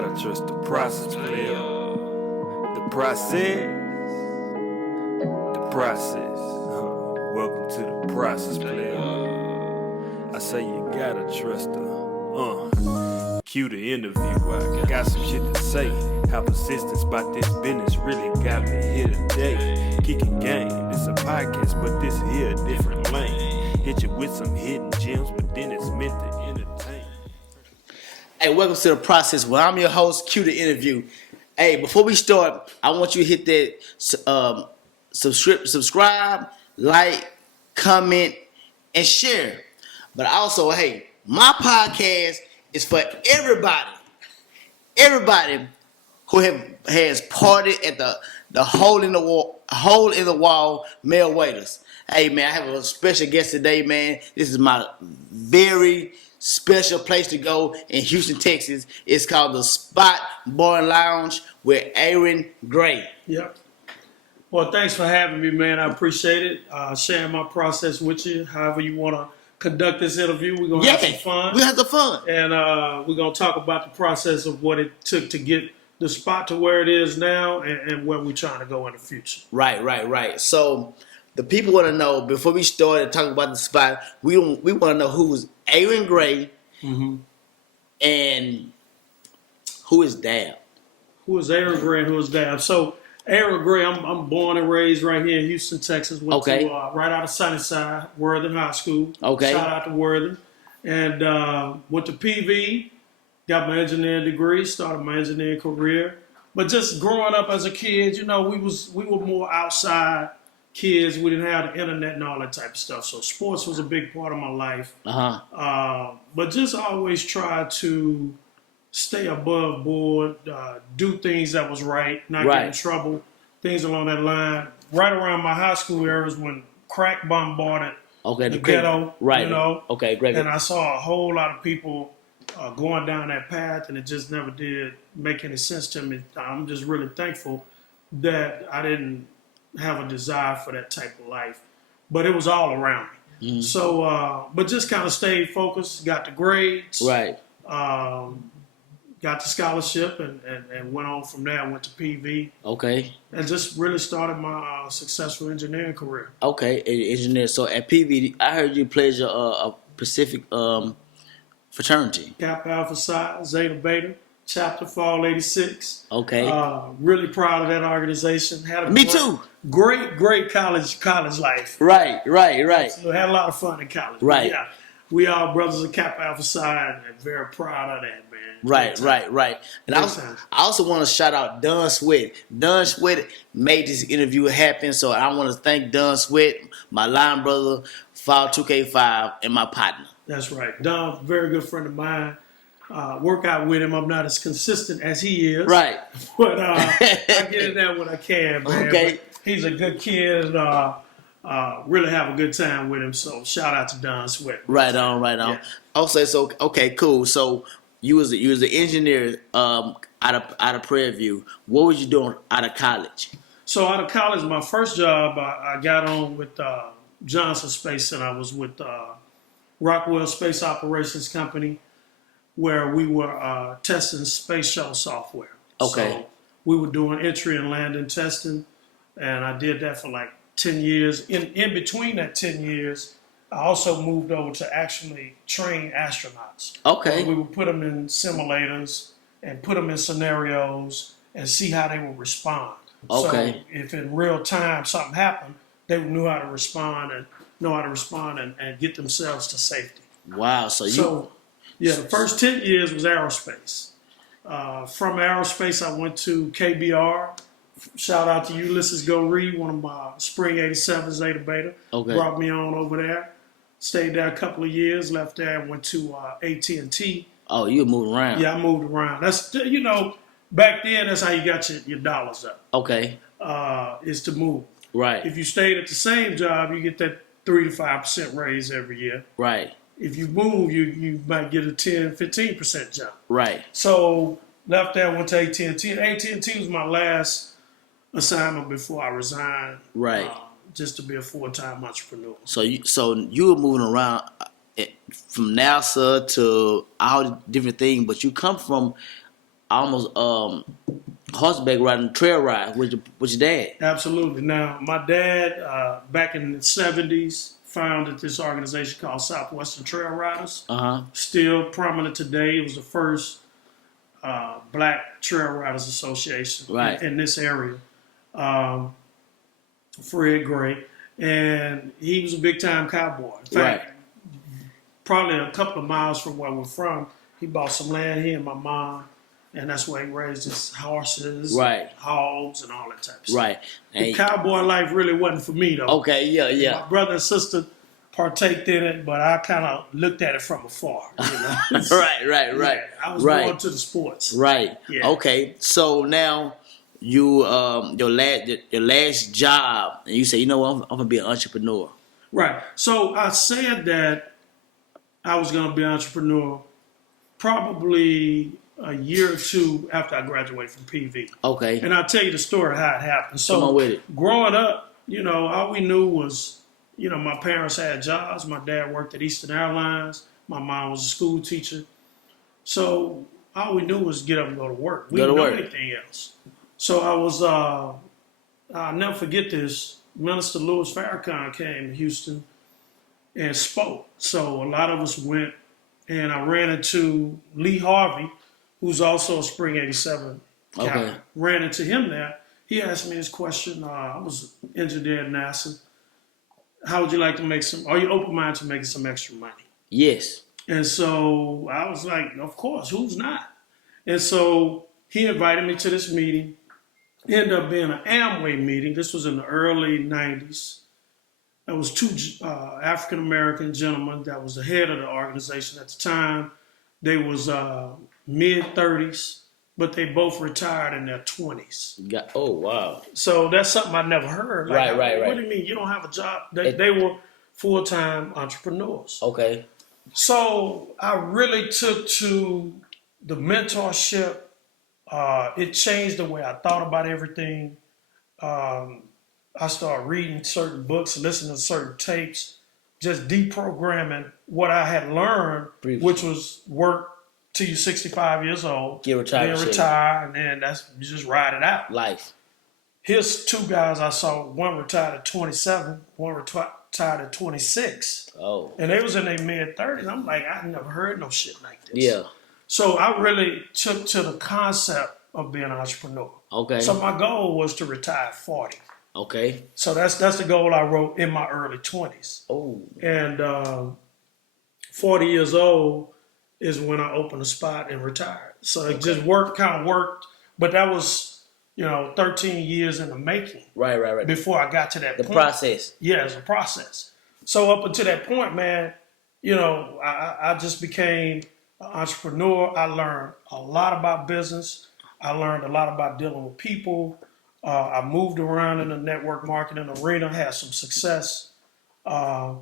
gotta trust the process, player. The process. The process. Welcome to the process, player. I say you gotta trust the cue the interview. I got some shit to say. How persistence about this business really got me here today. Kicking game, it's a podcast, but this here a different lane. Hit you with some hidden gems, but then it's meant to entertain. Hey, welcome to the process. Well, I'm your host, Cue the interview. Hey, before we start, I want you to hit that subscribe, like, comment, and share. But also, hey, my podcast is for everybody who has partied at the hole in the wall male waiters. Hey man, I have a special guest today, man. This is my very special place to go in Houston, Texas. It's called the Spot Bar and Lounge with Aaron Gray. Yep. Well, thanks for having me, man. I appreciate it. Sharing my process with you. However you want to conduct this interview, we're gonna have some fun. We have the fun, and we're gonna talk about the process of what it took to get the spot to where it is now, and where we're trying to go in the future. Right. So the people want to know, before we start talking about the spot, we want to know who's Aaron Gray, and who is Dab. Who is Aaron Gray and who is Dab? So Aaron Gray, I'm born and raised right here in Houston, Texas. Went to right out of Sunnyside, Worthing High School. Okay. Shout out to Worthing. And went to PV, got my engineering degree, started my engineering career. But just growing up as a kid, you know, we were more outside kids. We didn't have the internet and all that type of stuff. So sports was a big part of my life. But just always tried to stay above board, do things that was right, not get in trouble, things along that line. Right around my high school era is when crack bombarded the ghetto, you know. Okay, great. And I saw a whole lot of people going down that path, and it just never did make any sense to me. I'm just really thankful that I didn't have a desire for that type of life, but it was all around me. So, but just kind of stayed focused, got the grades. Got the scholarship and went on from there. I went to PV. Okay. And just really started my successful engineering career. Okay, engineer. So at PV, I heard you pledge a Pacific fraternity. Kappa Alpha Psi, Zeta Beta, Chapter Fall 86. Okay. Really proud of that organization. Me too. Great college life. Right. So had a lot of fun in college. Right. Yeah, we are brothers of Kappa Alpha Psi and very proud of that, man. Right. And I also want to shout out Don Sweat. Don Sweat made this interview happen, so I want to thank Don Sweat, my line brother, Fall 2K5, and my partner. That's right. Don, very good friend of mine. Work out with him. I'm not as consistent as he is. Right. But I get in there when I can, man. Okay. But he's a good kid and really have a good time with him. So shout out to Don Sweat. Right on. Yeah. Also, so okay, cool. So you was an engineer out of Prairie View. What was you doing out of college? So out of college, my first job, I got on with Johnson Space Center. I was with Rockwell Space Operations Company, where we were testing space shuttle software. Okay. So we were doing entry and landing testing, and I did that for like 10 years. In between that 10 years, I also moved over to actually train astronauts. Okay. We would put them in simulators and put them in scenarios and see how they would respond. Okay. So if in real time something happened, they would know how to respond and get themselves to safety. Wow. The first 10 years was aerospace. From aerospace, I went to KBR. Shout out to Ulysses Goree, one of my Spring 87 Zeta Beta. Okay. Brought me on over there. Stayed there a couple of years, left there and went to AT&T. Oh, you moved around. Yeah, I moved around. That's, back then, that's how you got your dollars up. Okay. Is to move. Right. If you stayed at the same job, you get that 3 to 5% raise every year. Right. If you move, you might get a 10, 15% jump. Right. So left there, went to AT&T. AT&T was my last assignment before I resigned. Right. Just to be a full-time entrepreneur. So you were moving around from NASA to all the different things, but you come from almost horseback riding, trail ride with your dad. Absolutely. Now, my dad, back in the 70s, founded this organization called Southwestern Trail Riders. Still prominent today. It was the first Black Trail Riders Association in this area. Fred Gray. And he was a big-time cowboy. In fact, probably a couple of miles from where we're from, he bought some land, he and my mom, and that's where he raised his horses, hogs, and all that type of stuff. Right. The cowboy life really wasn't for me, though. Okay, yeah. My brother and sister partaked in it, but I kind of looked at it from afar. You know? Right. Yeah, I was more to the sports. Right. Yeah. Okay. So now you your last job, and you say, you know what, I'm gonna be an entrepreneur. Right. So I said that I was gonna be an entrepreneur probably a year or two after I graduated from PV. Okay. And I'll tell you the story how it happened. So come on with it. Growing up, all we knew was, my parents had jobs. My dad worked at Eastern Airlines. My mom was a school teacher. So all we knew was get up and go to work. We didn't know anything else. So I was, I'll never forget this. Minister Louis Farrakhan came to Houston and spoke. So a lot of us went, and I ran into Lee Harvey, who's also a Spring 87 captain. Ran into him there. He asked me this question. I was an engineer at NASA. How would you like to are you open-minded to making some extra money? Yes. And so I was like, of course, who's not? And so he invited me to this meeting. It ended up being an Amway meeting. This was in the early 90s. There was two African-American gentlemen that was the head of the organization at the time. They was mid-30s, but they both retired in their 20s. Oh, wow. So that's something I never heard. Like, right. What do you mean you don't have a job? They were full-time entrepreneurs. Okay. So I really took to the mentorship. It changed the way I thought about everything. I started reading certain books, listening to certain tapes, just deprogramming what I had learned, which was work till you're 65 years old, get retired, then retire, and then you just ride it out. Life. Here's two guys I saw. One retired at 27, one retired at 26. Oh. And they was in their mid-30s. I'm like, I never heard no shit like this. Yeah. So I really took to the concept of being an entrepreneur. Okay. So my goal was to retire at 40. Okay. So that's the goal I wrote in my early 20s. Oh. And 40 years old is when I opened a spot and retired. So it just kind of worked. But that was, 13 years in the making. Right. Before I got to that point. The process. Yeah, it's a process. So up until that point, man, I just became an entrepreneur. I learned a lot about business. I learned a lot about dealing with people. I moved around in the network marketing arena, had some success. But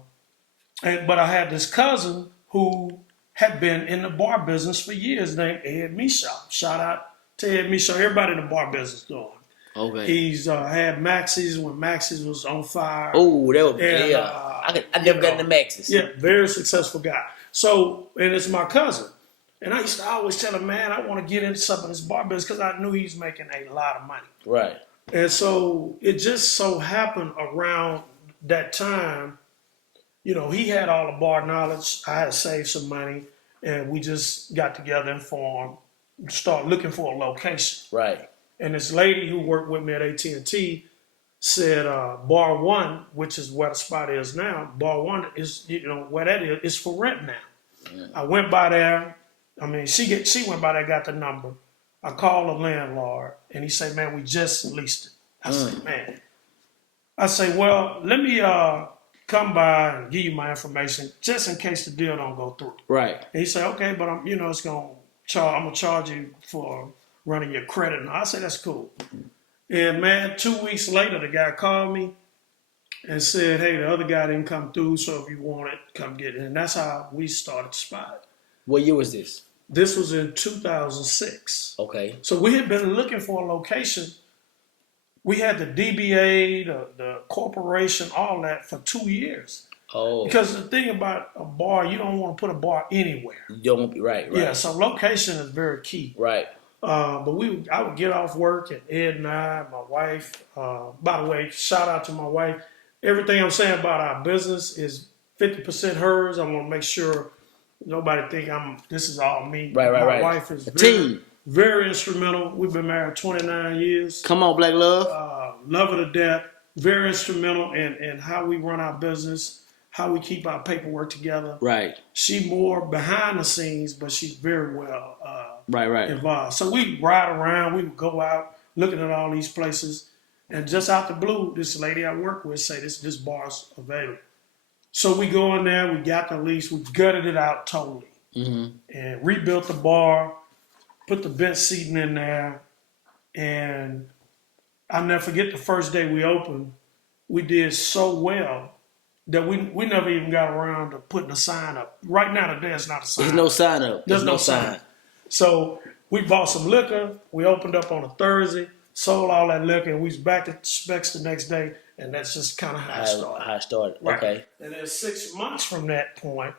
I had this cousin who had been in the bar business for years named Ed Mishaw. Shout out to Ed Mishaw. Everybody in the bar business doing. Okay. He's had Maxis when Maxis was on fire. Oh, that was I never got into Maxis. Yeah, very successful guy. So, and it's my cousin. And I used to always tell him, man, I want to get into some of this bar business because I knew he was making a lot of money. Right. And so it just so happened around that time, he had all the bar knowledge. I had saved some money, and we just got together and formed, started looking for a location. Right. And this lady who worked with me at AT&T said, Bar 1, which is where the spot is now, Bar 1 is, where that is for rent now. Yeah. I went by there. I mean, she went by there, got the number. I called the landlord, and he said, man, we just leased it. I said, man. I say, well, let me come by and give you my information just in case the deal don't go through. Right. And he said, okay, but I'm going to charge you for running your credit. And I said, that's cool. And man, 2 weeks later, the guy called me and said, hey, the other guy didn't come through, so if you want it, come get it. And that's how we started the spot. What year was this? This was in 2006. Okay. So we had been looking for a location. We had the DBA, the corporation, all that for 2 years. Oh. Because the thing about a bar, you don't want to put a bar anywhere. You don't want to be right. Yeah, so location is very key. Right. But I would get off work, and Ed and I, my wife. By the way, shout out to my wife. Everything I'm saying about our business is 50% hers. I want to make sure nobody think this is all me. My wife is very instrumental. We've been married 29 years. Come on, Black Love. Love her to death. Very instrumental in how we run our business, how we keep our paperwork together. Right. She more behind the scenes, but she's very well involved. So we ride around. We would go out looking at all these places. And just out the blue, this lady I work with say this bar's available. So we go in there, we got the lease, we gutted it out totally. And rebuilt the bar, put the bench seating in there. And I'll never forget the first day we opened, we did so well that we never even got around to putting a sign up. Right now today, it's not a sign. There's no sign up. There's no sign. So we bought some liquor. We opened up on a Thursday, sold all that liquor, and we was back at Specs the next day, and that's just kind of how it started. Right. Okay. And then 6 months from that point,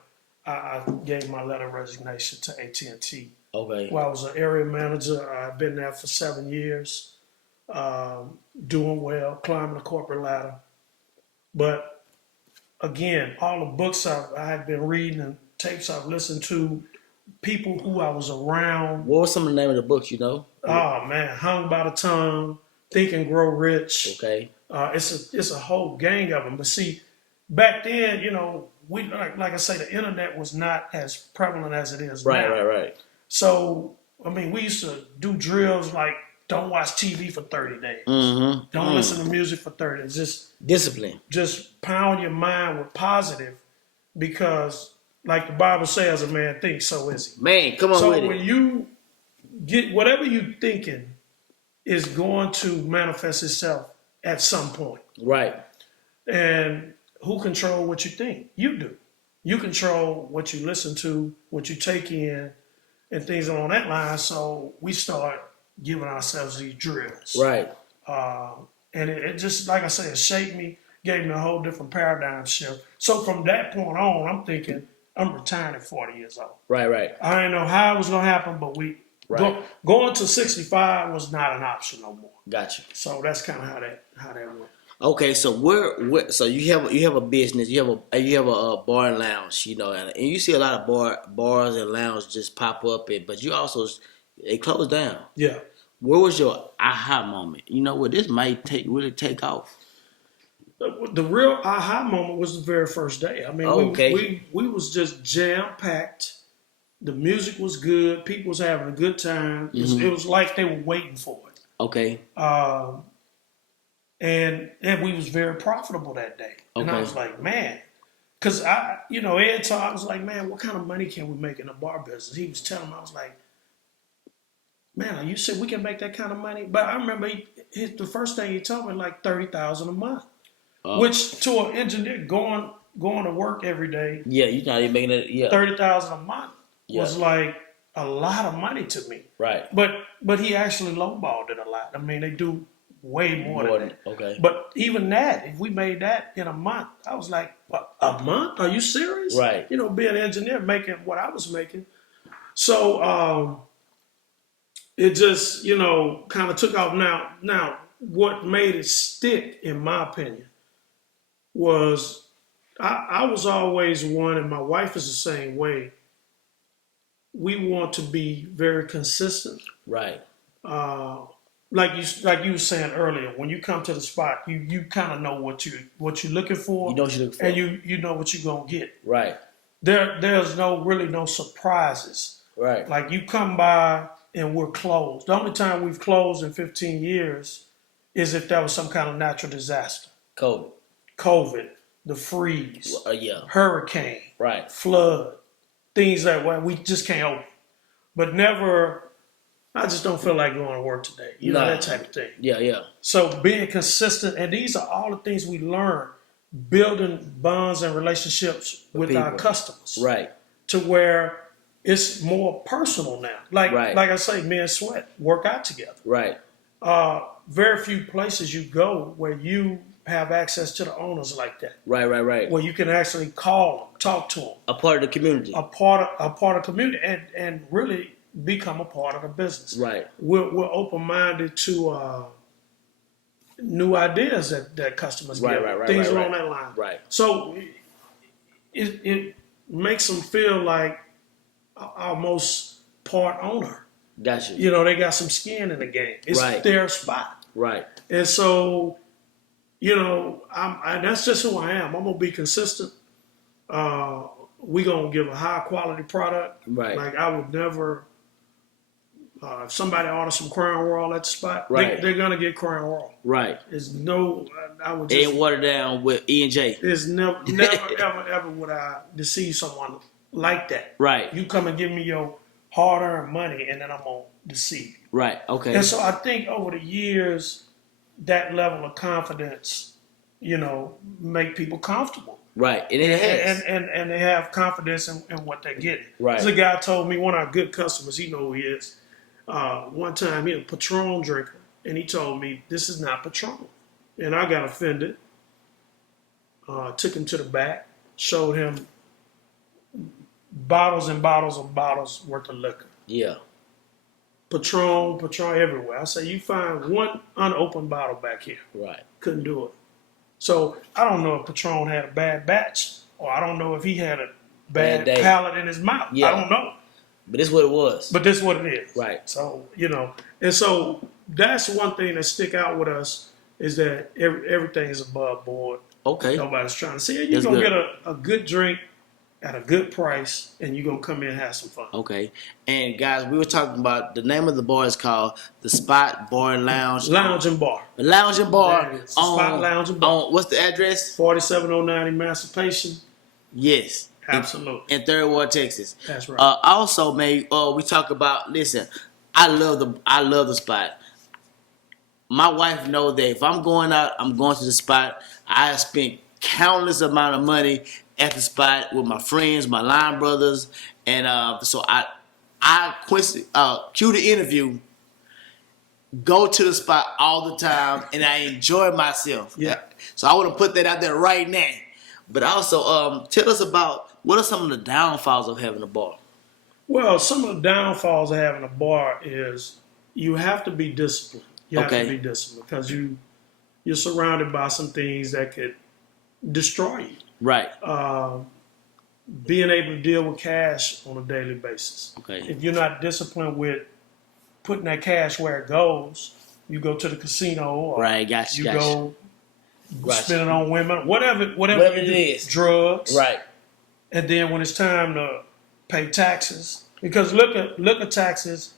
I gave my letter of resignation to AT&T. Okay. Well, I was an area manager. I've been there for 7 years, doing well, climbing the corporate ladder. But again, all the books I had been reading and tapes I've listened to, people who I was around. What was some of the name of the books, you know? Oh man, Hung by the Tongue, Think and Grow Rich. Okay. It's a whole gang of them. But see, back then, we like I say, the internet was not as prevalent as it is now. Right. So we used to do drills like don't watch TV for 30 days. Don't listen to music for 30 days. Just discipline. Just pound your mind with positive, because like the Bible says, a man thinks, so is he. Man, come on with it. So when you get whatever you thinking is going to manifest itself at some point. Right. And who control what you think? You do. You control what you listen to, what you take in, and things along that line. So we start giving ourselves these drills. Right. And it just, like I said, it shaped me, gave me a whole different paradigm shift. So from that point on, I'm thinking, I'm retiring at 40 years old. Right. I didn't know how it was going to happen, but going to 65 was not an option no more. Gotcha. So that's kind of how that went. Okay, so so you have a business, you have a bar and lounge, and you see a lot of bars and lounges just pop up, but you also they close down. Yeah. Where was your aha moment? This might really take off. The real aha moment was the very first day. We was just jam packed. The music was good. People was having a good time. It was like they were waiting for it. Okay. And we was very profitable that day. And I was like, man, because Ed told, I was like, man, what kind of money can we make in the bar business? He was telling me, I was like, man, you said we can make that kind of money? But I remember the first thing he told me, like $30,000 a month. Which to an engineer going to work every day, you're not even making it. Yeah, $30,000 a month was like a lot of money to me. Right. But he actually lowballed it a lot. They do way more than that. Okay. But even that, if we made that in a month, I was like, what, a month? Are you serious? Right. Being an engineer making what I was making. So it just kind of took off. Now what made it stick, in my opinion, was I was always one, and my wife is the same way. We want to be very consistent. Right. Like you were saying earlier, when you come to the spot, you kind of know what you're looking for. You know what you're looking for. And you know what you're gonna get. Right. There's no surprises. Right. Like you come by and we're closed. The only time we've closed in 15 years is if there was some kind of natural disaster. COVID, the freeze, hurricane, right, flood, things like that. We just can't open. But never, I just don't feel like going to work today. That type of thing. Yeah. So being consistent, and these are all the things we learn, building bonds and relationships with our customers. Right. To where it's more personal now. Like I say, me and Sweat work out together. Right. Very few places you go where you have access to the owners like that. Right. Where you can actually call them, talk to them. A part of the community. A part of the community. And really, become a part of the business. Right. We're open-minded to new ideas that customers Right, give, right, things right, along right. that line. Right. So it makes them feel like almost part owner. Gotcha. You know, they got some skin in the game. It's Right. their spot. Right. And so, you know, that's just who I am. I'm gonna be consistent. We gonna give a high quality product. Right. Like I would never. If somebody orders some Crown Royal at the spot, Right. they're gonna get Crown Royal. Right. There's no. I would It just. ain't watered down with E&J. There's never, ever would I deceive someone like that. Right. You come and give me your hard-earned money, and then I'm gonna deceive you. Right. Okay. And so I think over the years, that level of confidence, you know, make people comfortable. Right. And it has. And they have confidence in what they're getting. Right. There's a guy told me, one of our good customers, he know who he is. One time he was a Patron drinker, and he told me, this is not Patron. And I got offended. Took him to the back, showed him bottles and bottles and bottles worth of liquor. Yeah. Patron everywhere. I say, you find one unopened bottle back here. Right. Couldn't do it. So I don't know if Patron had a bad batch, or I don't know if he had a bad day. palate in his mouth. Yeah. I don't know. But this is what it was. But this is what it is. Right. So, you know, and so that's one thing that stick out with us is that everything is above board. Okay. Nobody's trying to see it. You're That's going to good. get a good drink at a good price, and you're going to come in and have some fun. Okay. And guys, we were talking about the name of the bar is called The Spot Bar and Lounge. Lounge and bar. The Lounge and Bar. There it is. The Spot Lounge and Bar. What's the address? 4709 Emancipation. Yes. Absolutely. In Third Ward, Texas. That's right. Also, man, we talk about. Listen, I love the spot. My wife knows that if I'm going out, I'm going to the spot. I have spent countless amount of money at the spot with my friends, my line brothers, and so I cue the interview. Go to the spot all the time, and I enjoy myself. Yeah. So I want to put that out there right now. But also, tell us about what are some of the downfalls of having a bar? Well, some of the downfalls of having a bar is you have to be disciplined. You have to be disciplined because you're surrounded by some things that could destroy you. Right. Being able to deal with cash on a daily basis. Okay. If you're not disciplined with putting that cash where it goes, you go to the casino or Right. Gotcha. you gotcha. go Gotcha. spend it on women, whatever Whatever you do, it is. drugs. Right. And then when it's time to pay taxes, because liquor taxes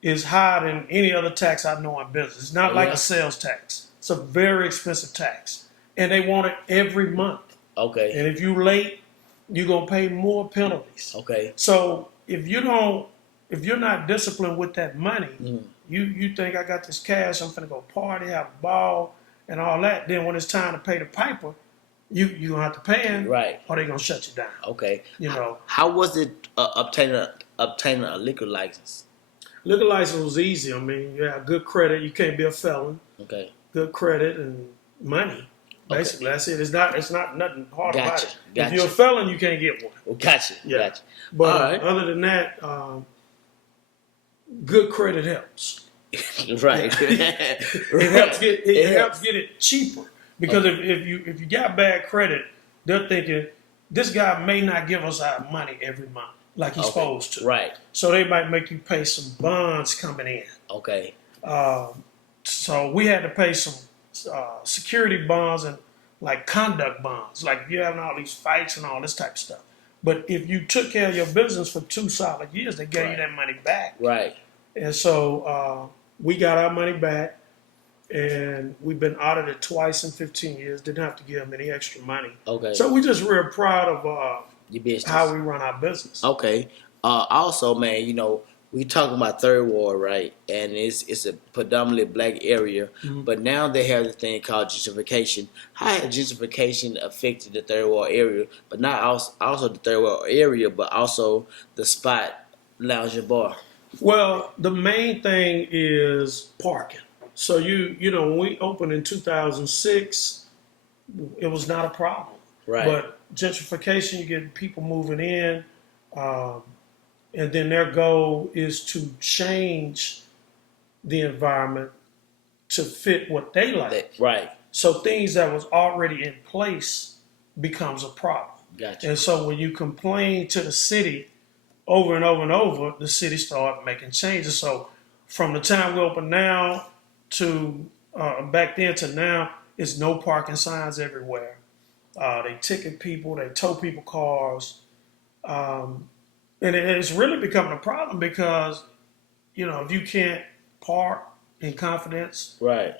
is higher than any other tax I know in business. It's not like a sales tax. It's a very expensive tax. And they want it every month. Okay. And if you're late, you're gonna pay more penalties. Okay. So if you're not disciplined with that money, you think I got this cash, I'm finna go party, have a ball, and all that. Then when it's time to pay the piper, you're gonna have to pay him, Right. or they're gonna shut you down. Okay. You know, How was it obtaining a liquor license? liquor license was easy. I mean, you have good credit, you can't be a felon. Okay. Good credit and money. Basically, that's it. It's not nothing hard about Gotcha. it. Gotcha. If you're a felon, you can't get one. Well, gotcha. Yeah. Gotcha. But All right. other than that, good credit helps. Right. It helps get it cheaper because if you got bad credit, they're thinking this guy may not give us our money every month like he's supposed to. Right. So they might make you pay some bonds coming in. Okay. So we had to pay some security bonds and like conduct bonds, like you're having all these fights and all this type of stuff. But if you took care of your business for 2 solid years, they gave you that money back. Right. And so we got our money back, and we've been audited twice in 15 years. Didn't have to give them any extra money. Okay. So we're just real proud of Your business. how we run our business. Okay. Also, man, we talking about Third Ward, right? And it's a predominantly black area, but now they have the thing called gentrification. How has gentrification affected the Third Ward area, but not also the Third Ward area, but also the Spot Lounge and Bar? Well, the main thing is parking. So when we opened in 2006, it was not a problem. Right. But gentrification, you get people moving in. and then their goal is to change the environment to fit what they like. Right. So things that was already in place becomes a problem. Gotcha. And so when you complain to the city over and over and over, the city start making changes. So from the time we open now to back then to now, it's no parking signs everywhere. They ticket people, they tow people cars. And it's really becoming a problem because, if you can't park in confidence, Right.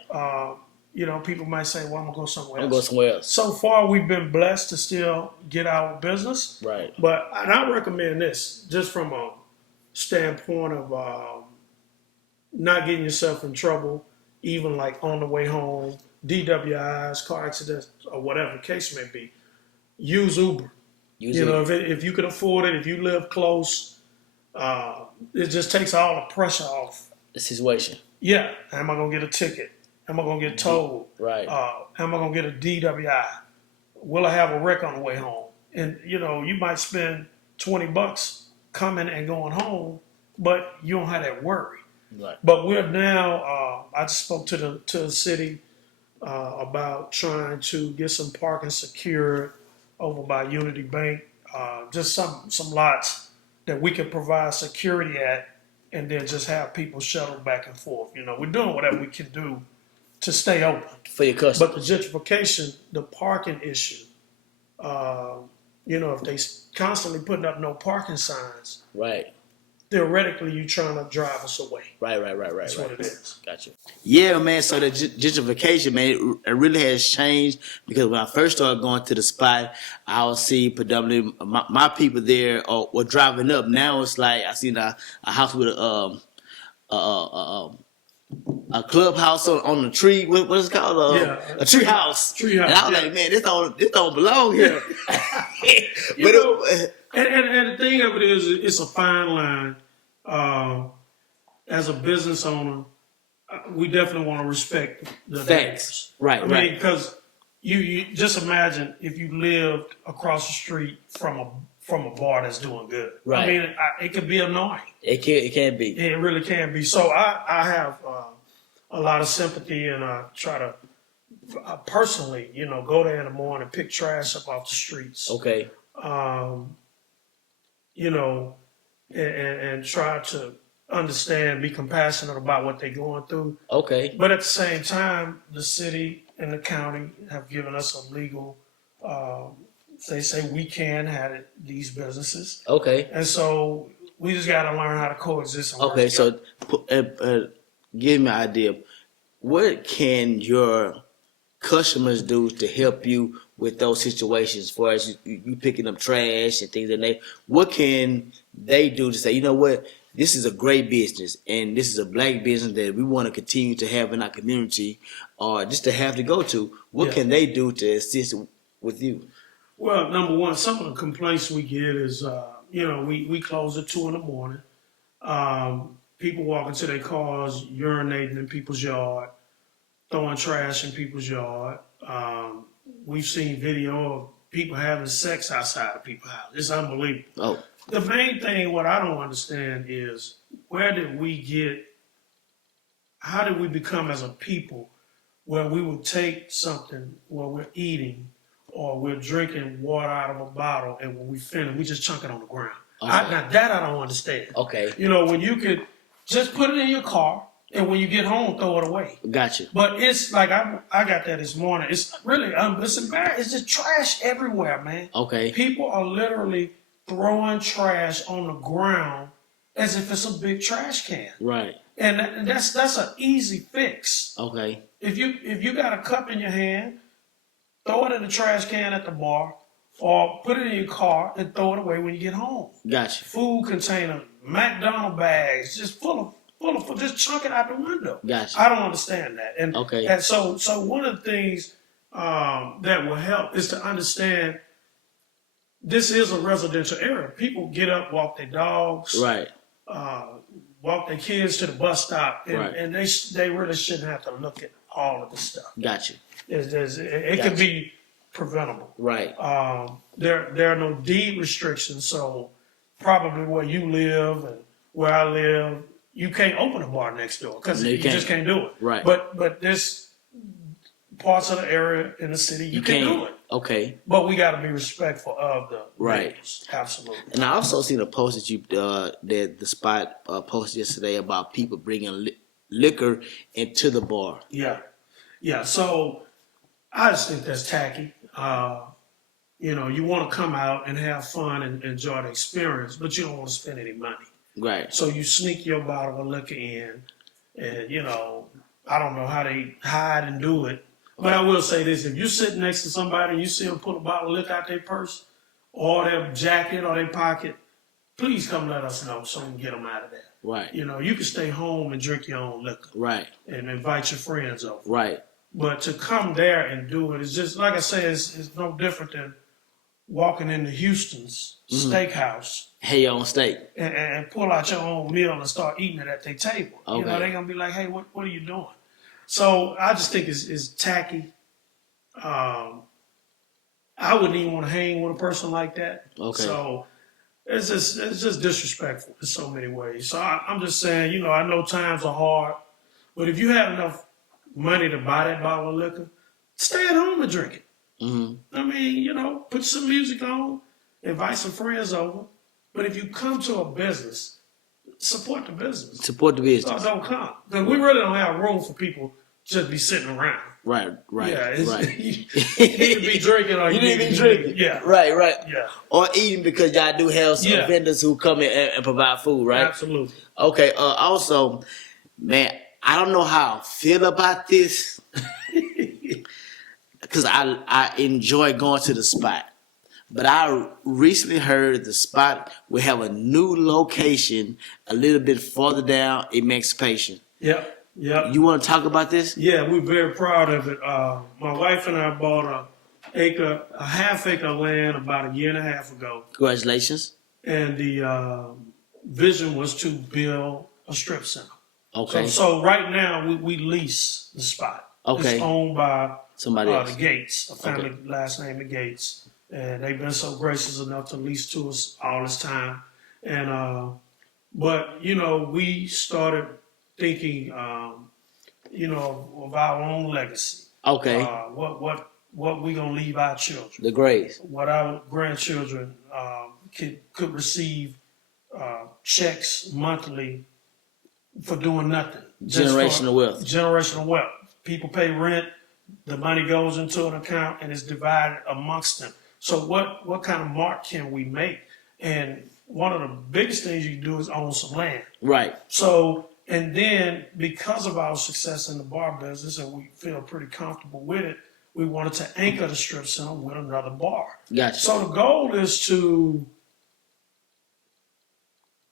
People might say, well, I'm going to go somewhere I'm else. going somewhere else. So far, we've been blessed to still get our business. Right. And I recommend this just from a standpoint of not getting yourself in trouble, even like on the way home, DWIs, car accidents, or whatever the case may be. Use Uber. If you can afford it, if you live close, it just takes all the pressure off the situation. Yeah. Am I going to get a ticket? Am I going to get towed? Right. Am I going to get a DWI? Will I have a wreck on the way home? And, you might spend $20 coming and going home, but you don't have that worry. Right. But we're now, I spoke to the city about trying to get some parking secured over by Unity Bank, just some lots that we can provide security at, and then just have people shuttle back and forth. We're doing whatever we can do to stay open. For your customer. But the gentrification, the parking issue, if they constantly putting up no parking signs, right. Theoretically, you're trying to drive us away. Right. That's what it is. Gotcha. Yeah, man. So the gentrification, man, it really has changed because when I first started going to the spot, I would see predominantly my people there were driving up. Now it's like I seen a house with a clubhouse on the tree. What is it called? A tree house. Tree house. And I was like, man, this don't belong here. And the thing of it is, it's a fine line. As a business owner, we definitely want to respect the neighbors. Right. I mean, because you just imagine if you lived across the street from a bar that's doing good. Right. I mean, it could be annoying. It can be. It really can be. So I have a lot of sympathy, and I try to personally, go there in the morning, pick trash up off the streets. Okay. And try to understand, be compassionate about what they're going through. Okay. But at the same time, the city and the county have given us a legal, they say we can have these businesses. Okay. And so we just got to learn how to coexist. And okay, so give me an idea. What can your customers do to help you with those situations, as far as you picking up trash and things like that? What can they do to say, you know what, this is a great business and this is a black business that we want to continue to have in our community, or just to have to go to? What can they do to assist with you? Well, number one, some of the complaints we get is, we close at 2 a.m. People walking to their cars, urinating in people's yard, throwing trash in people's yard. We've seen video of people having sex outside of people's house. It's unbelievable. Oh. The main thing, what I don't understand is, how did we become as a people where we would take something where we're eating or we're drinking water out of a bottle, and when we finish, we just chunk it on the ground. Okay. Now that I don't understand. Okay. When you could just put it in your car, and when you get home, throw it away. Gotcha. But it's like I got that this morning. It's really it's embarrassing. It's just trash everywhere, man. Okay. People are literally throwing trash on the ground as if it's a big trash can. Right. And that's an easy fix. Okay. If you got a cup in your hand, throw it in the trash can at the bar, or put it in your car and throw it away when you get home. Gotcha. Food container, McDonald's bags, just full of just chunk it out the window. Gotcha. I don't understand that. And okay. And so one of the things that will help is to understand this is a residential area. People get up, walk their dogs, right, walk their kids to the bus stop, and, right. and they really shouldn't have to look at all of this stuff. Gotcha. It could be preventable. Right. There are no deed restrictions, so probably where you live and where I live, you can't open a bar next door because No, you just can't do it. Right. But there's parts of the area in the city you can do it. Okay. But we got to be respectful of the Right. neighbors. Absolutely. And I also seen a post that you that the spot posted yesterday about people bringing liquor into the bar. Yeah. Yeah. So I just think that's tacky. You know, you want to come out and have fun and enjoy the experience, but you don't want to spend any money. Right. So you sneak your bottle of liquor in, and you know, I don't know how they hide and do it. But I will say this: if you're sitting next to somebody and you see them pull a bottle of liquor out their purse, or their jacket, or their pocket, please come let us know so we can get them out of there. Right. You know, you can stay home and drink your own liquor. Right. And invite your friends over. Right. But to come there and do it is just, like I said, it's no different than walking into Houston's steakhouse. Hey, your own steak. And pull out your own meal and start eating it at their table. Okay. You know, they're going to be like, hey, what are you doing? So I just think it's tacky. I wouldn't even want to hang with a person like that. Okay. So it's just disrespectful in so many ways. So I'm just saying, you know, I know times are hard, but if you have enough money to buy that bottle of liquor, stay at home and drink it. Mm-hmm. I mean, you know, put some music on, invite some friends over. But if you come to a business, support the business. Support the business. So don't come. Because we really don't have room for people just be sitting around. Right. Yeah, Right. you need to be drinking or You need to be drinking. Yeah. Right. Yeah. Or eating, because y'all do have some Yeah. vendors who come in and provide food, right? Absolutely. Okay. Also, man, I don't know how I feel about this because I enjoy going to the spot. But I recently heard the spot will have a new location a little bit farther down Emancipation. Yep. You want to talk about this? Yeah, we're very proud of it. My wife and I bought a half acre of land about a year and a half ago. Congratulations. And the vision was to build a strip center. Okay. So right now we lease the spot. Okay. It's owned by Somebody else. the Gates, a family last name of Gates. And they've been so gracious enough to lease to us all this time. And but you know, we started thinking you know, of our own legacy. Okay. What we gonna leave our children. The grades. What our grandchildren could receive checks monthly for doing nothing. Generational wealth. Generational wealth. People pay rent, the money goes into an account and is divided amongst them. So what kind of mark can we make? And one of the biggest things you can do is own some land. Right. So, and then because of our success in the bar business and we feel pretty comfortable with it, we wanted to anchor the strip center with another bar. Gotcha. So the goal is to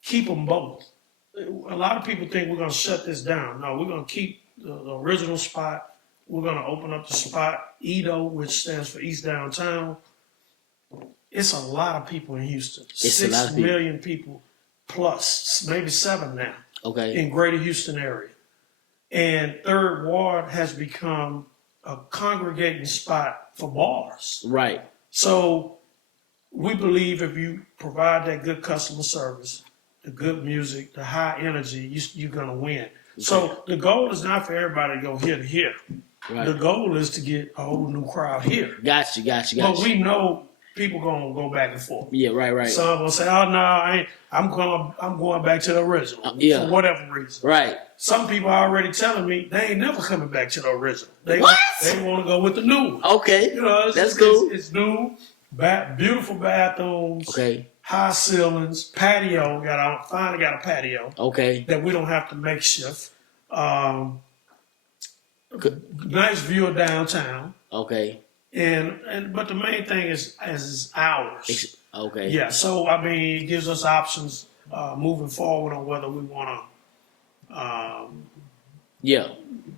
keep them both. A lot of people think we're going to shut this down. No, we're going to keep the original spot. We're going to open up the spot, EDO, which stands for East Downtown. It's a lot of people in Houston. It's 6 million people plus, maybe 7 now. Okay. In greater Houston area. And Third Ward has become a congregating spot for bars. Right. So we believe if you provide that good customer service, the good music, the high energy, you're going to win. Okay. So the goal is not for everybody to go here to here. Right. The goal is to get a whole new crowd here. Gotcha. But we know people gonna go back and forth. Yeah, right. Some will say, "Oh no, I'm going back to the original for whatever reason." Right. Some people are already telling me they ain't never coming back to the original. They want to go with the new one. Okay, you know, that's cool. It's new, beautiful bathrooms. Okay. High ceilings, patio. Finally got a patio. Okay. That we don't have to makeshift. Nice view of downtown. Okay. But the main thing is ours. Okay. Yeah. So I mean, it gives us options moving forward on whether we want to.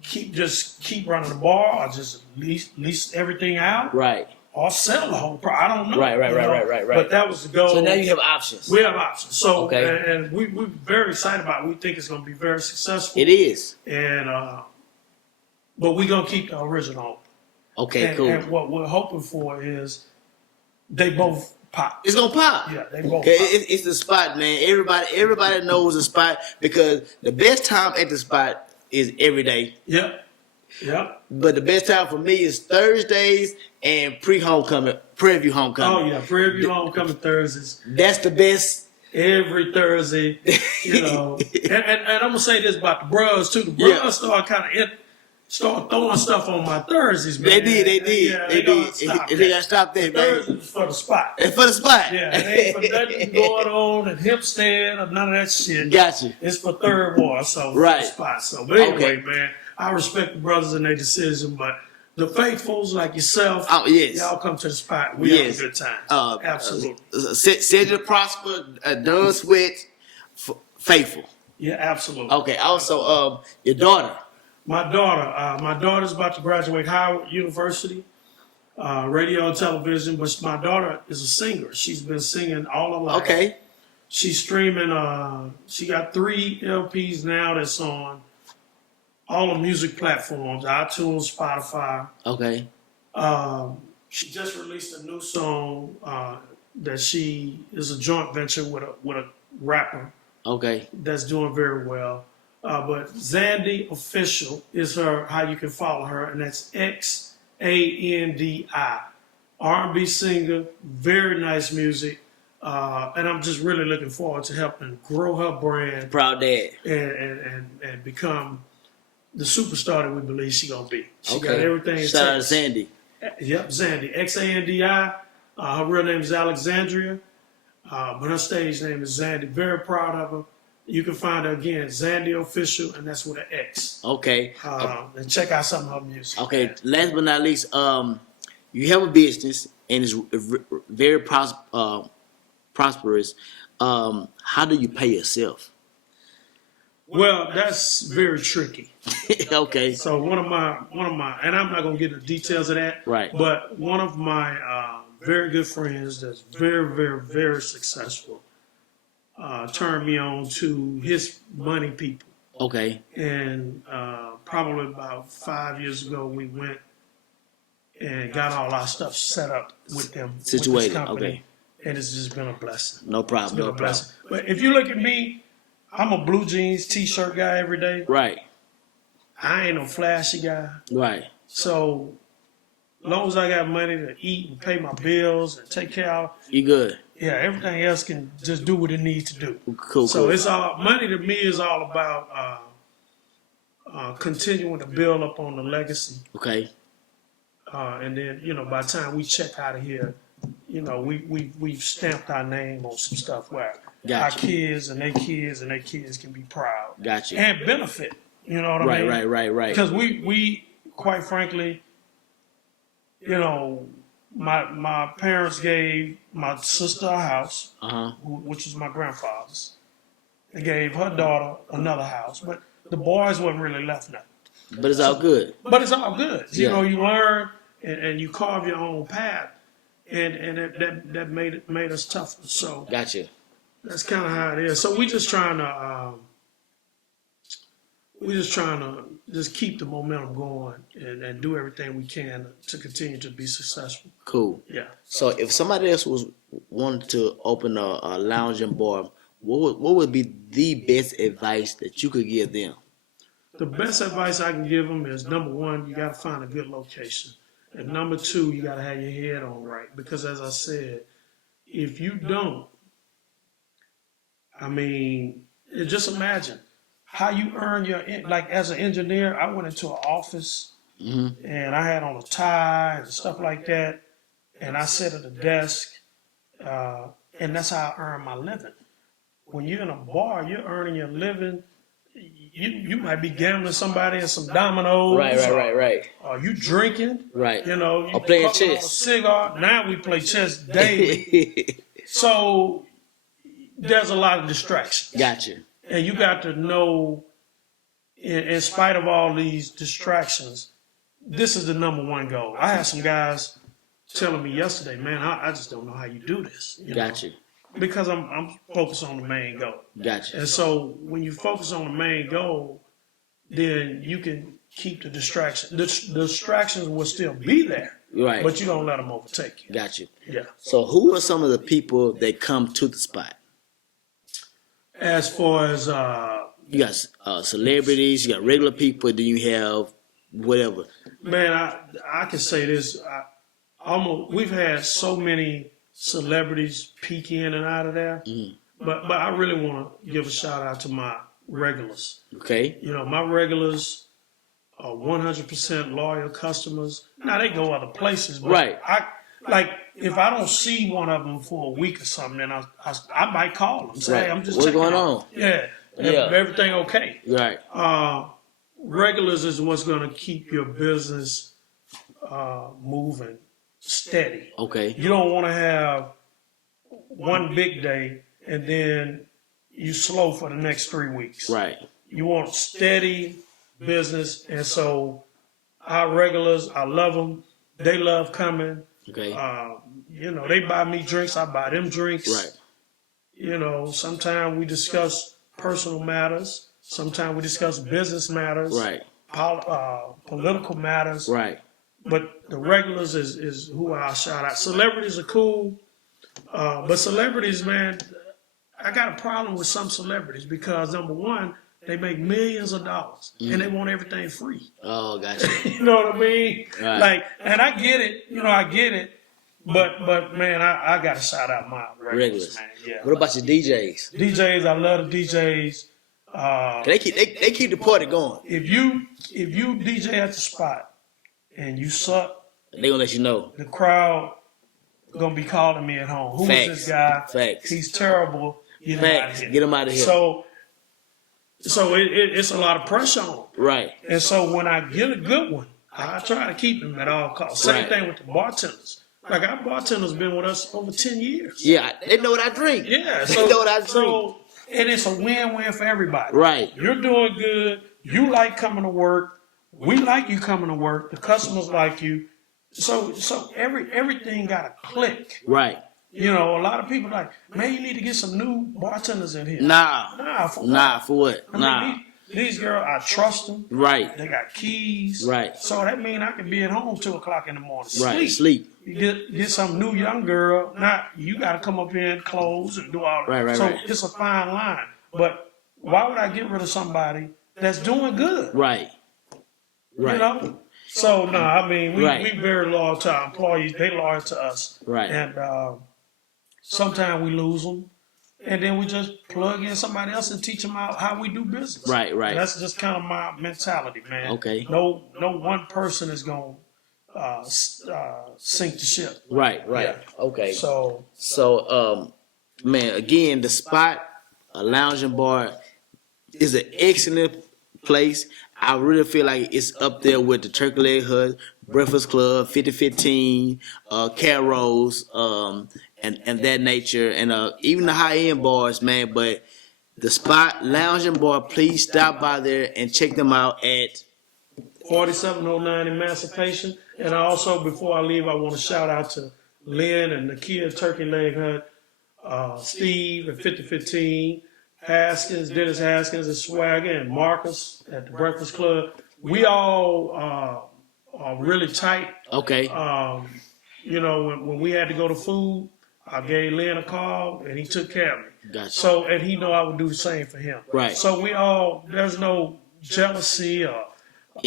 Keep running the bar or just lease everything out. Right. Or sell the whole product. I don't know. Right. But that was the goal. So now you have options. We have options. So and we're very excited about it. We think it's going to be very successful. It is. And but we're going to keep the original. Okay, cool. And what we're hoping for is they both pop. It's gonna pop. Yeah, they both Okay, pop. it's the spot, man. Everybody knows the spot because the best time at the spot is every day. Yep. Yep. But the best time for me is Thursdays and preview homecoming. Oh yeah, Prairie View Homecoming Thursdays. That's the best. Every Thursday, you know. and I'm gonna say this about the bros too. The bros Yeah. start throwing stuff on my Thursdays, man. They did. Yeah, They gotta did. stop They that. gotta stop that, man. Thursdays is for the spot. It's for the spot. Yeah, it ain't for nothing going on at Hempstead or none of that shit. Gotcha. It's for Third Ward, so Right. for the spot. So, but anyway, Okay. man, I respect the brothers and their decision, but the faithfuls like yourself, Oh, yes. y'all come to the spot. We Yes. have a good time. Absolutely. Cedric Prosper, Don Sweat, Faithful. Yeah, absolutely. Okay. Also, your daughter. My daughter's about to graduate Howard University, radio and television, but my daughter is a singer. She's been singing all her life. Okay. She's streaming, she got 3 LPs now that's on all the music platforms, iTunes, Spotify. Okay. She just released a new song that she is a joint venture with a rapper Okay. that's doing very well. But Zandy Official is how you can follow her, and that's XANDI. R&B singer, very nice music. And I'm just really looking forward to helping grow her brand Proud dad. and become the superstar that we believe she's gonna be. She Okay. got everything. it Shout out to takes. Sandy. Yep, Zandy. XANDI. Her real name is Alexandria, but her stage name is Zandy. Very proud of her. You can find her again, Zandy Official, and that's with an X. Okay. And check out some of her music. Okay. Last but not least, you have a business and it's very prosperous. How do you pay yourself? Well, that's very tricky. Okay. So one of my, and I'm not gonna get into details of that. Right. But one of my very good friends that's very, very, very successful turned me on to his money people. Okay. And probably about 5 years ago, we went and got all our stuff set up with them. Situated, with this company, okay. And it's just been a blessing. No It's problem. been No a problem. blessing. But if you look at me, I'm a blue jeans t-shirt guy every day. Right. I ain't no flashy guy. Right. So long as I got money to eat and pay my bills and take care of, You good? yeah, everything else can just do what it needs to do. Cool. So Cool. it's all money to me is all about continuing to build up on the legacy, Okay. and then by the time we check out of here, we've stamped our name on some stuff where our Gotcha. kids and their kids and their kids can be proud Gotcha. and benefit. You know what I mean? Right. Because we quite frankly, my parents gave my sister a house, which was my grandfather's. They gave her daughter another house, but the boys wasn't really left nothing. But it's all good. But it's all good. Yeah. You learn and you carve your own path, and that made us tougher. So Gotcha. that's kind of how it is. So we just trying to just keep the momentum going and do everything we can to continue to be successful. Cool. Yeah. So if somebody else was wanted to open a lounge and bar, what would be the best advice that you could give them? The best advice I can give them is, number one, you got to find a good location. And number two, you got to have your head on right. Because as I said, if you don't, just imagine how you earn like as an engineer, I went into an office and I had on a tie and stuff like that. And I sat at a desk and that's how I earn my living. When you're in a bar, you're earning your living. You might be gambling somebody in some dominoes. Right. Or you drinking. Right. You Or playing puffing on chess. a cigar. Now we play chess daily. So there's a lot of distraction. Gotcha. And you got to know, in spite of all these distractions, this is the number one goal. I had some guys telling me yesterday, man, I just don't know how you do this. Gotcha. Because I'm focused on the main goal. Gotcha. And so when you focus on the main goal, then you can keep the distraction. The distractions will still be there, Right. but you don't let them overtake you. Got you. Yeah. So who are some of the people that come to the spot? As far as You got celebrities, you got regular people, then you have whatever. man, I can say this. We've had so many celebrities peek in and out of there, but I really want to give a shout out to my regulars. Okay. You know, my regulars are 100% loyal customers. Now they go other places, but Right. if I don't see one of them for a week or something, then I might call them. Say, Right. hey, I'm just What's checking going out. on? Yeah. Yeah. Everything okay? Right. Regulars is what's going to keep your business moving steady. Okay. You don't want to have one big day and then you slow for the next 3 weeks. Right. You want steady business, and so our regulars, I love them. They love coming. Okay. You know, they buy me drinks, I buy them drinks. Right. You know, sometimes we discuss personal matters. Sometimes we discuss business matters. Right. Political matters. Right. But the regulars is who I shout out. Celebrities are cool, but celebrities, man, I got a problem with some celebrities because number one, they make millions of dollars and they want everything free. Oh, gotcha. You know what I mean? Right. Like, and I get it. You know, I get it. But man, I got to shout out my regulars, man. Yeah. What about your DJs? DJs, I love the DJs. They keep the party going. If you DJ at the spot and you suck, They gonna let you know. the crowd gonna be calling me at home. Who is Facts. this guy? Facts. He's terrible. Get him out of Facts. here. Get them out of here. So it's a lot of pressure on him. Right. And so when I get a good one, I try to keep him at all costs. Same Right. thing with the bartenders. Like our bartenders been with us over 10 years. Yeah, they know what I drink. Yeah. They know what I drink. And it's a win-win for everybody. Right. You're doing good. You like coming to work. We like you coming to work. The customers like you. So everything got to click. Right. You know, a lot of people like, man, you need to get some new bartenders in here. Nah. For what? what? I mean, these girls, I trust them. Right. They got keys. Right. So that means I can be at home 2 o'clock in the morning. Right. Sleep. You get some new young girl. Now you got to come up here and close and do all that. Right. So it's a fine line. But why would I get rid of somebody that's doing good? Right. Right. You know. So no, I mean we very loyal to our employees. They loyal to us. Right. And sometimes we lose them, and then we just plug in somebody else and teach them how we do business. Right. And that's just kind of my mentality, man. Okay. No one person is gonna sink the ship. Right. Yeah. Okay. So Man, again, the spot, a lounge and bar, is an excellent place. I really feel like it's up there with the Turkey Leg Hut, Breakfast Club, 5015, Carol's, and that nature, and even the high end bars, man. But the spot, lounge and bar, please stop by there and check them out at 4709 Emancipation. And also, before I leave, I want to shout out to Lynn and Nakia Turkey Leg Hut, Steve at 5015, Dennis Haskins at Swagger, and Marcus at the Breakfast Club. We all are really tight. Okay. You know, when we had to go to food, I gave Lynn a call, and he took care of me. Gotcha. So, and he know I would do the same for him. Right. So there's no jealousy or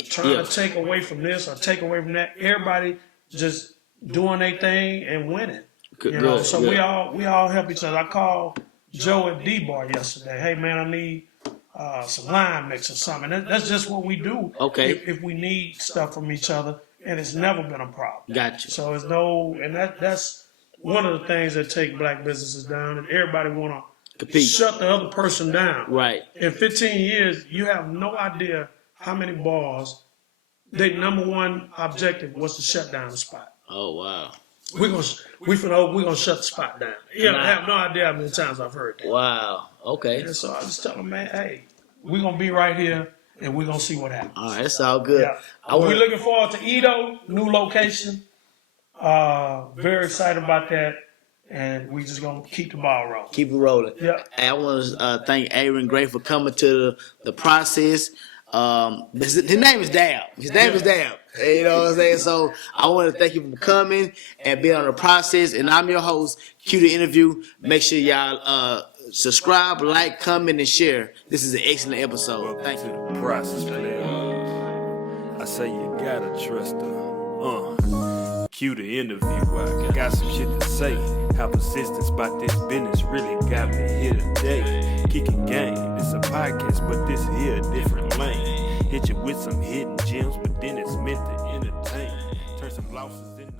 trying Yeah. to take away from this or take away from that. Everybody just doing their thing and winning. Good, You know, good, so good. we all help each other. I called Joe at D-Bar yesterday. Hey man, I need some lime mix or something. That's just what we do. Okay. If we need stuff from each other, and it's never been a problem. Gotcha. So it's no, and that's one of the things that take black businesses down, and everybody want to Compete. shut the other person down. Right. In 15 years, you have no idea how many bars their number one objective was to shut down the spot. Oh, wow. We're gonna shut the spot down. Yeah, I have no idea how many times I've heard that. Wow. Okay. And so I just tell them, man, hey, we're gonna be right here and we're gonna see what happens. All right. That's all good. Yeah. We're looking forward to Edo, new location. Very excited about that, and we just gonna keep the ball rolling. Keep it rolling. Yeah. Hey, I want to thank Aaron Gray for coming to the process. His name is Dab. His name is Dab. You know what I'm saying? So I want to thank you for coming and being on the process. And I'm your host, Q the Interview. Make sure y'all subscribe, like, comment, and share. This is an excellent episode. Welcome Thank to you. the process, player. I say you gotta trust her. Cue the interview. I got some shit to say. How persistence about this business really got me here today. Kicking game. It's a podcast, but this here a different lane. Hit you with some hidden gems, but then it's meant to entertain. Turn some losses into